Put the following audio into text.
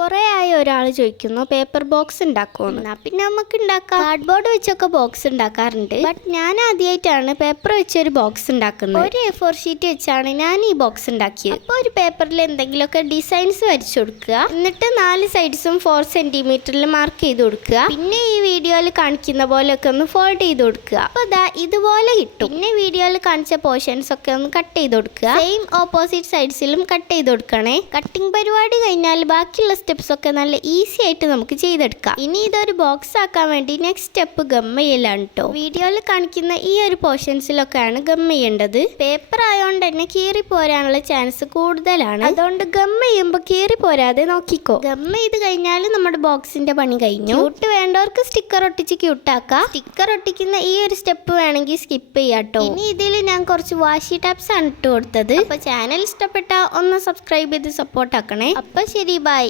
കുറേ ആയി ഒരാൾ ചോദിക്കുന്നു പേപ്പർ ബോക്സ് ഉണ്ടാക്കുമെന്ന്. പിന്നെ നമുക്ക് ഉണ്ടാക്കാം. കാർഡ്ബോർഡ് വെച്ചൊക്കെ ബോക്സ് ഉണ്ടാക്കാറുണ്ട്. ബട്ട് ഞാൻ ആദ്യമായിട്ടാണ് പേപ്പർ വെച്ചൊരു ബോക്സ് ഉണ്ടാക്കുന്നത്. ഒരു A4 ഷീറ്റ് വെച്ചാണ് ഞാൻ ഈ ബോക്സ് ഉണ്ടാക്കിയത്. അപ്പോൾ ഒരു പേപ്പറിൽ എന്തെങ്കിലുമൊക്കെ ഡിസൈൻസ് വരച്ചു കൊടുക്കുക. എന്നിട്ട് 4 സൈഡ്സും 4 സെന്റിമീറ്ററിൽ മാർക്ക് ചെയ്ത് കൊടുക്കുക. പിന്നെ ഈ വീഡിയോയിൽ കാണിക്കുന്ന പോലെയൊക്കെ ഒന്ന് ഫോൾഡ് ചെയ്ത് കൊടുക്കുക. അപ്പോൾ ദാ ഇതുപോലെ കിട്ടും. പിന്നെ വീഡിയോയിൽ കാണിച്ച പോർഷൻസ് ഒക്കെ ഒന്ന് കട്ട് ചെയ്ത് കൊടുക്കുക. സെയിം ഓപ്പോസിറ്റ് സൈഡ്സിലും കട്ട് ചെയ്ത് കൊടുക്കണേ. കട്ടിംഗ് പരിപാടി കഴിഞ്ഞാൽ ബാക്കിയുള്ള സ്റ്റെപ്സ് ഒക്കെ നല്ല ഈസി ആയിട്ട് നമുക്ക് ചെയ്തെടുക്കാം. ഇനി ഇതൊരു ബോക്സ് ആക്കാൻ വേണ്ടി നെക്സ്റ്റ് സ്റ്റെപ്പ് ഗം ചെയ്യലാണ് കേട്ടോ. വീഡിയോയിൽ കാണിക്കുന്ന ഈ ഒരു പോർഷൻസിലൊക്കെയാണ് ഗം ചെയ്യേണ്ടത്. പേപ്പർ ആയതുകൊണ്ട് തന്നെ കീറി പോരാനുള്ള ചാൻസ് കൂടുതലാണ്. അതുകൊണ്ട് ഗം ചെയ്യുമ്പോൾ കീറി പോരാതെ നോക്കിക്കോ. ഗം ചെയ്ത് കഴിഞ്ഞാൽ നമ്മുടെ ബോക്സിന്റെ പണി കഴിഞ്ഞു. ക്യൂട്ട് വേണ്ടവർക്ക് സ്റ്റിക്കർ ഒട്ടിച്ച് ക്യൂട്ടാക്കാം. സ്റ്റിക്കർ ഒട്ടിക്കുന്ന ഈ ഒരു സ്റ്റെപ്പ് വേണമെങ്കിൽ സ്കിപ്പ് ചെയ്യാട്ടോ. ഇനി ഇതിൽ ഞാൻ കുറച്ച് വാഷി ടാപ്സ് ആണ് ഇട്ട് കൊടുത്തത്. അപ്പൊ ചാനൽ ഇഷ്ടപ്പെട്ട ഒന്ന് സബ്സ്ക്രൈബ് ചെയ്ത് സപ്പോർട്ട് ആക്കണേ. അപ്പൊ ശരി, ബൈ.